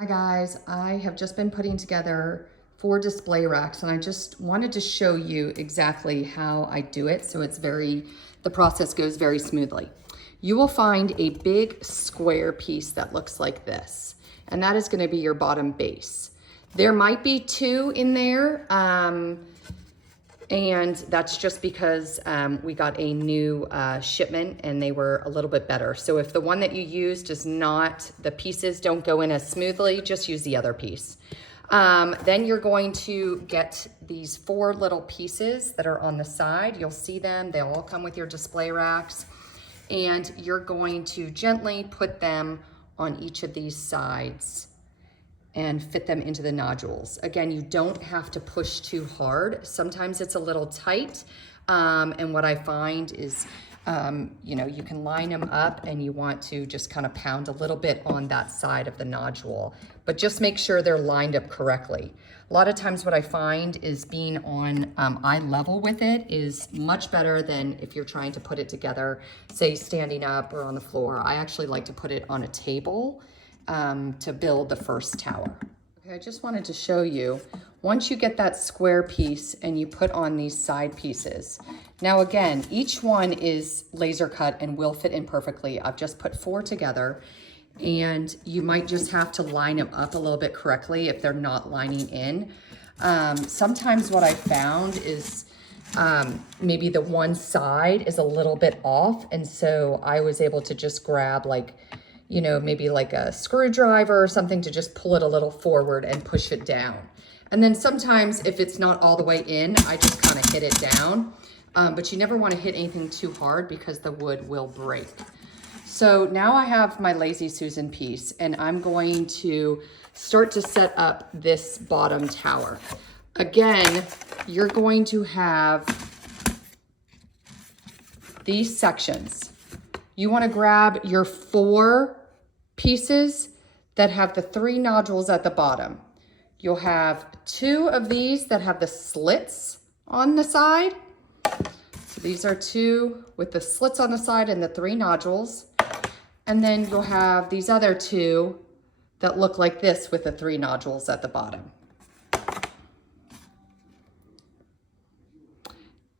Hi guys, I have just been putting together 4 display racks and I just wanted to show you exactly how I do it so the process goes very smoothly. You will find a big square piece that looks like this, and that is going to be your bottom base. There might be 2 in there, and that's just because we got a new shipment and they were a little bit better. So if the one that you use does not, the pieces don't go in as smoothly, just use the other piece. Then you're going to get these 4 little pieces that are on the side. You'll see them, they all come with your display racks. And you're going to gently put them on each of these sides and fit them into the nodules. Again, you don't have to push too hard. Sometimes it's a little tight, and what I find is, you can line them up and you want to just kind of pound a little bit on that side of the nodule, but just make sure they're lined up correctly. A lot of times what I find is being on eye level with it is much better than if you're trying to put it together, say standing up or on the floor. I actually like to put it on a table to build the first tower. Okay, I just wanted to show you, once you get that square piece and you put on these side pieces. Now again, each one is laser cut and will fit in perfectly. I've just put 4 together, and you might just have to line them up a little bit correctly if they're not lining in. Sometimes what I found is maybe the one side is a little bit off, and so I was able to just grab maybe like a screwdriver or something to just pull it a little forward and push it down. And then sometimes if it's not all the way in, I just kind of hit it down. But you never want to hit anything too hard because the wood will break. So now I have my Lazy Susan piece, and I'm going to start to set up this bottom tower. Again, you're going to have these sections. You want to grab your 4 pieces that have the 3 nodules at the bottom. You'll have 2 of these that have the slits on the side. So these are 2 with the slits on the side and the 3 nodules. And then you'll have these other 2 that look like this with the 3 nodules at the bottom.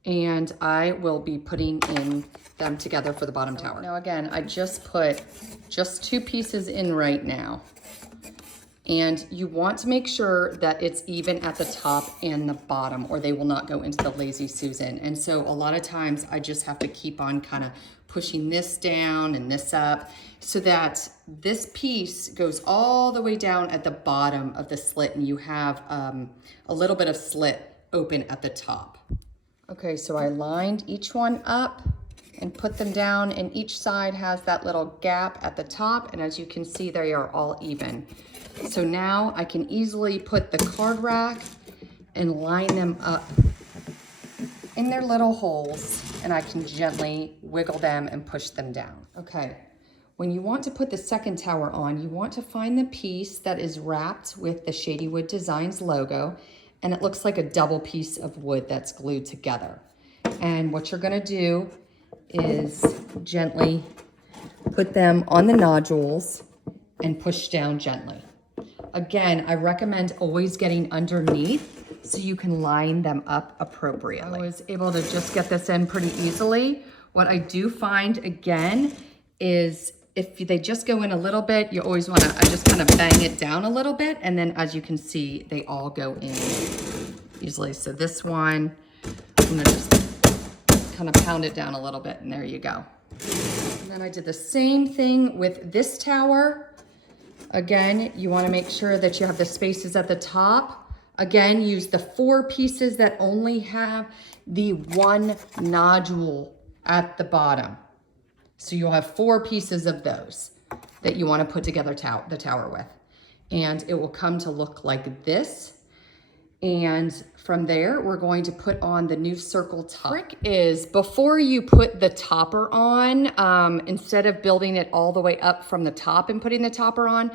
And I will be putting in them together for the bottom tower. Now again, I just put 2 pieces in right now. And you want to make sure that it's even at the top and the bottom, or they will not go into the Lazy Susan. And so a lot of times I just have to keep on kind of pushing this down and this up so that this piece goes all the way down at the bottom of the slit, and you have a little bit of slit open at the top. Okay, so I lined each one up and put them down, and each side has that little gap at the top, and as you can see, they are all even. So now I can easily put the card rack and line them up in their little holes, and I can gently wiggle them and push them down. Okay, when you want to put the second tower on, you want to find the piece that is wrapped with the Shady Wood Designs logo, and it looks like a double piece of wood that's glued together. And what you're gonna do is gently put them on the nodules and push down gently. Again, I recommend always getting underneath so you can line them up appropriately. I was able to just get this in pretty easily. What I do find again is if they just go in a little bit, you always want to, I just kind of bang it down a little bit, and then as you can see, they all go in easily. So this one, I'm gonna just kind of pound it down a little bit, and there you go. And then I did the same thing with this tower. Again, you want to make sure that you have the spaces at the top. Again, use the 4 pieces that only have the 1 nodule at the bottom. So you'll have 4 pieces of those that you want to put together the tower with. And it will come to look like this. And from there, we're going to put on the new circle top. Trick is, before you put the topper on, instead of building it all the way up from the top and putting the topper on,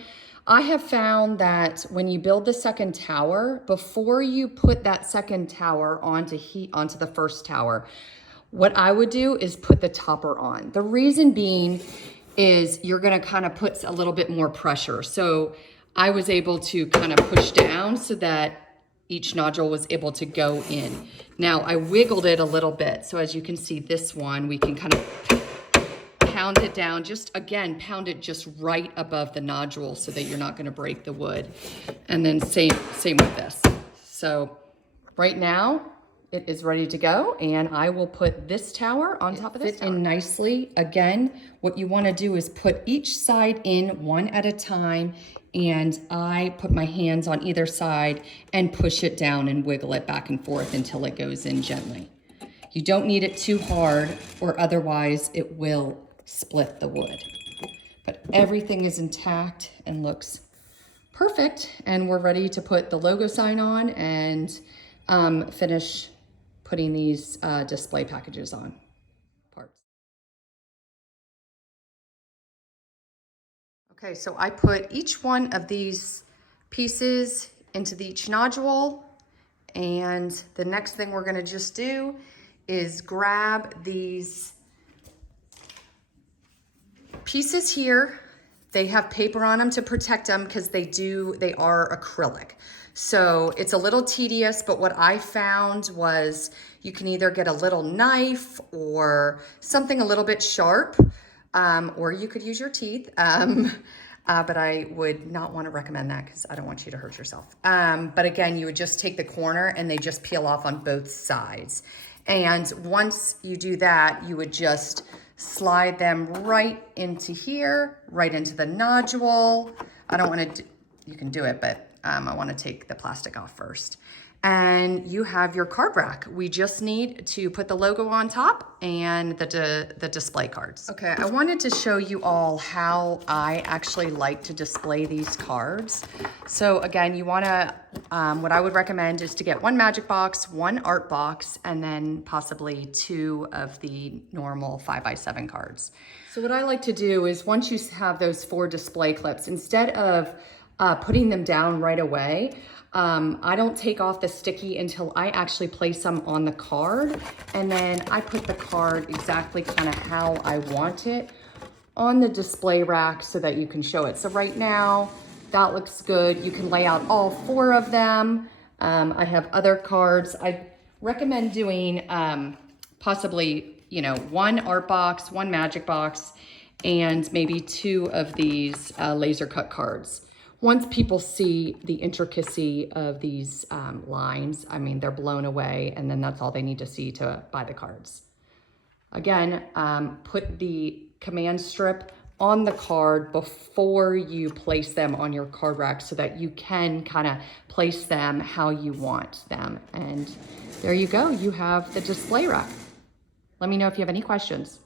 I have found that when you build the second tower, before you put that second tower onto the first tower, what I would do is put the topper on. The reason being is you're gonna kind of put a little bit more pressure. So I was able to kind of push down so that each nodule was able to go in. Now I wiggled it a little bit. So as you can see, this one, we can kind of pound it down, just again, pound it just right above the nodule so that you're not gonna break the wood. And then same with this. So right now it is ready to go, and I will put this tower on top of this tower. Fit in nicely. Again, what you wanna do is put each side in one at a time, and I put my hands on either side and push it down and wiggle it back and forth until it goes in gently. You don't need it too hard, or otherwise it will split the wood. But everything is intact and looks perfect, and we're ready to put the logo sign on and finish putting these display packages on parts. Okay, so I put each one of these pieces into each nodule, and the next thing we're gonna just do is grab these pieces here. They have paper on them to protect them because they are acrylic. So it's a little tedious, but what I found was you can either get a little knife or something a little bit sharp, or you could use your teeth. But I would not want to recommend that because I don't want you to hurt yourself. But again, you would just take the corner and they just peel off on both sides. And once you do that, you would just slide them right into here, right into the nodule. I don't want to, you can do it, but I want to take the plastic off first. And you have your card rack. We just need to put the logo on top and the display cards. Okay, I wanted to show you all how I actually like to display these cards. So again, you wanna, what I would recommend is to get one magic box, one art box, and then possibly 2 of the normal 5x7 cards. So what I like to do is once you have those 4 display clips, instead of putting them down right away, I don't take off the sticky until I actually place them on the card, and then I put the card exactly kind of how I want it on the display rack so that you can show it. So right now, that looks good. You can lay out all 4 of them. I have other cards. I recommend doing possibly, you know, 1 art box, 1 magic box, and maybe 2 of these laser cut cards. Once people see the intricacy of these lines, I mean, they're blown away, and then that's all they need to see to buy the cards. Again, put the command strip on the card before you place them on your card rack so that you can kind of place them how you want them. And there you go, you have the display rack. Let me know if you have any questions.